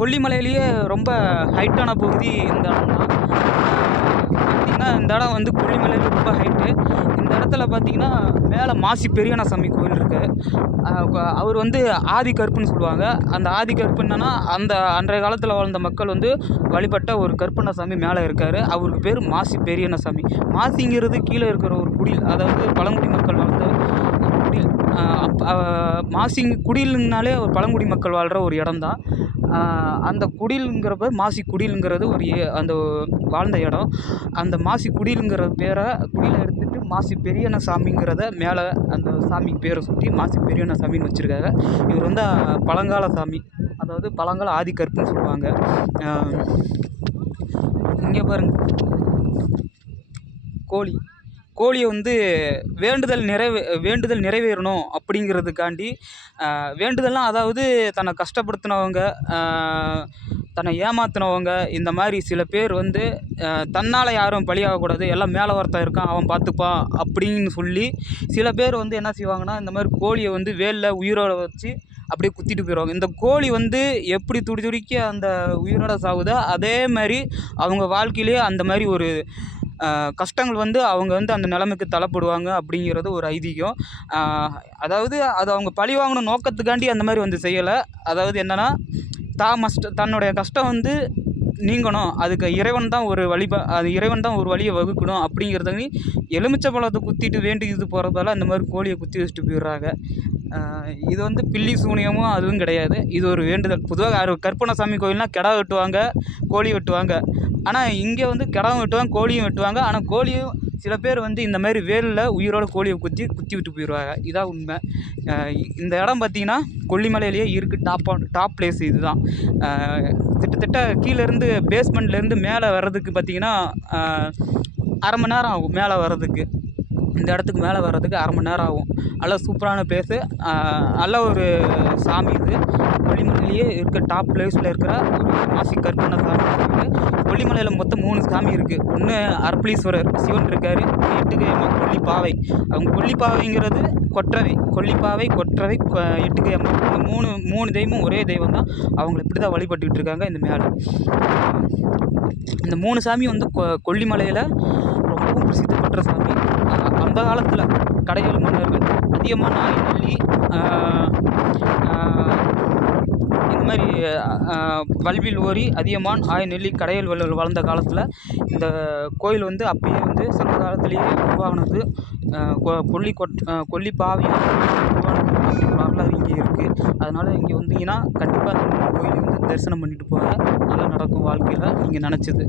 கொல்லிமலையிலேயே ரொம்ப ஹைட்டான பகுதி இந்த இடம் தான். பார்த்தீங்கன்னா, இந்த இடம் வந்து கொல்லிமலையில ரொம்ப ஹைட்டு. இந்த இடத்துல பார்த்தீங்கன்னா, மேலே மாசி பெரியண்ணசாமி கோயில் இருக்கு. அவர் வந்து ஆதி கருப்புன்னு சொல்லுவாங்க. அந்த ஆதி கருப்பு என்னன்னா, அன்றைய காலத்தில் வாழ்ந்த மக்கள் வந்து வழிபட்ட ஒரு கருப்பண்ணசாமி மேலே இருக்காரு. அவருக்கு பேர் மாசி பெரியண்ணசாமி. மாசிங்கிறது கீழே இருக்கிற ஒரு குடில். அதாவது பழங்குடி மக்கள் வாழ்ந்த குடில். குடில்னாலே ஒரு பழங்குடி மக்கள் வாழ்கிற ஒரு இடம் தான். அந்த குடிலுங்கிறப்ப மாசி குடிலுங்கிறது அந்த வாழ்ந்த இடம். அந்த மாசி குடிலுங்கிற பேரை குடிலை எடுத்துட்டு மாசி பெரியண்ணசாமிங்கிறத மேலே அந்த சாமிக்கு பேரை சுற்றி மாசி பெரியண்ணசாமின்னு வச்சுருக்காங்க. இவர் வந்து பழங்கால சாமி. அதாவது பழங்கால ஆதி கருப்புன்னு சொல்லுவாங்க. இங்கே பாருங்க, கோழியை வந்து வேண்டுதல் நிறைவேறணும் அப்படிங்கிறதுக்காண்டி, வேண்டுதல்னால் அதாவது தன்னை கஷ்டப்படுத்தினவங்க, தன்னை ஏமாற்றினவங்க, இந்த மாதிரி சில பேர் வந்து தன்னால் யாரும் பலியாகக்கூடாது, எல்லாம் மேலே ஒருத்தன் இருக்கான் அவன் பார்த்துப்பான் அப்படின்னு சொல்லி சில பேர் வந்து என்ன செய்வாங்கன்னா, இந்த மாதிரி கோழியை வந்து வேலில் உயிரோட வச்சு அப்படியே குத்திட்டு போயிடுவாங்க. இந்த கோழி வந்து எப்படி துடிக்க அந்த உயிரோட சாகுதோ அதே மாதிரி அவங்க வாழ்க்கையிலேயே அந்த மாதிரி ஒரு கஷ்டங்கள் வந்து அவங்க வந்து அந்த நிலைமைக்கு தள்ளப்படுவாங்க அப்படிங்கிறது ஒரு ஐதீகம். அதாவது அது அவங்க பழி வாங்கணும் நோக்கத்துக்காண்டி அந்த மாதிரி வந்து செய்யலை. அதாவது என்னென்னா, தன்னுடைய கஷ்டம் வந்து நீங்கணும், அதுக்கு இறைவன் தான் ஒரு வழியை வகுக்கணும் அப்படிங்கிறத எலுமிச்சை பழத்தை குத்திட்டு வேண்டிக்கிட்டு போகிறதால அந்த மாதிரி கோழியை குத்தி வச்சுட்டு போயிடுறாங்க. இது வந்து பில்லி சூனியமும் அதுவும் கிடையாது. இது ஒரு வேண்டுதல். பொதுவாக கருப்பண்ணசாமி கோயில்னால் கிடா வெட்டுவாங்க, கோழி வெட்டுவாங்க. ஆனால் இங்கே வந்து கிடாவும் வெட்டுவாங்க, கோழியும் வெட்டுவாங்க. ஆனால் கோழியும் சில பேர் வந்து இந்த மாதிரி வேலில் உயிரோட கோழியை குத்தி விட்டு போயிடுவாங்க. இதான் உண்மை. இந்த இடம் பார்த்திங்கன்னா கொல்லிமலையிலேயே இருக்குது. டாப் பிளேஸ் இது தான். கிட்டத்தட்ட கீழேருந்து பேஸ்மெண்ட்லேருந்து மேலே வர்றதுக்கு பார்த்திங்கன்னா 1/2 மணி நேரம் ஆகும். மேலே வர்றதுக்கு, இந்த இடத்துக்கு மேலே வர்றதுக்கு 1/2 மணி நேரம் ஆகும். நல்ல சூப்பரான பிளேஸு. நல்ல ஒரு சாமி இது. கொல்லிமலையிலேயே இருக்க டாப் பிளேஸில் இருக்கிற ஒரு மாசி கருப்பண்ணசாமி கோயில். கொல்லிமலையில் மொத்தம் 3 சாமி இருக்குது. ஒன்று அர்ப்பளீஸ்வரர் சிவன் இருக்கார். 8 கையம்மா கொல்லிப்பாவை. அவங்க கொல்லிப்பாவைங்கிறது கொல்லிப்பாவை, கொற்றவை, 8 கையம்மா. இந்த 3 தெய்வமும் ஒரே தெய்வம் தான். அவங்கள இப்படி தான் வழிபட்டுக்கிட்டு இருக்காங்க இந்த மேலே. இந்த 3 சாமி வந்து கொல்லிமலையில் ரொம்பவும் பிரசித்தி பெற்ற சாமி. அந்த காலத்தில் கடையேழு மன்னர்கள் அதிகமாக நாய், நெல்லி, இந்த மாதிரி வல்வில் ஓரி, அதியமான், ஆய், நெல்லி, கடையல் வள்ளல் வளர்ந்த காலத்தில் இந்த கோயில் வந்து அப்பயே வந்து சங்க காலத்திலேயே உருவானது. கொல்லிப்பாவையும் உருவானது வரலாறு இங்கே இருக்குது. அதனால் இங்கே வந்தீங்கன்னா கண்டிப்பாக அந்த கோயிலை வந்து தரிசனம் பண்ணிட்டு போங்க. நல்லா நடக்கும் வாழ்க்கையில் நீங்கள் நினச்சது.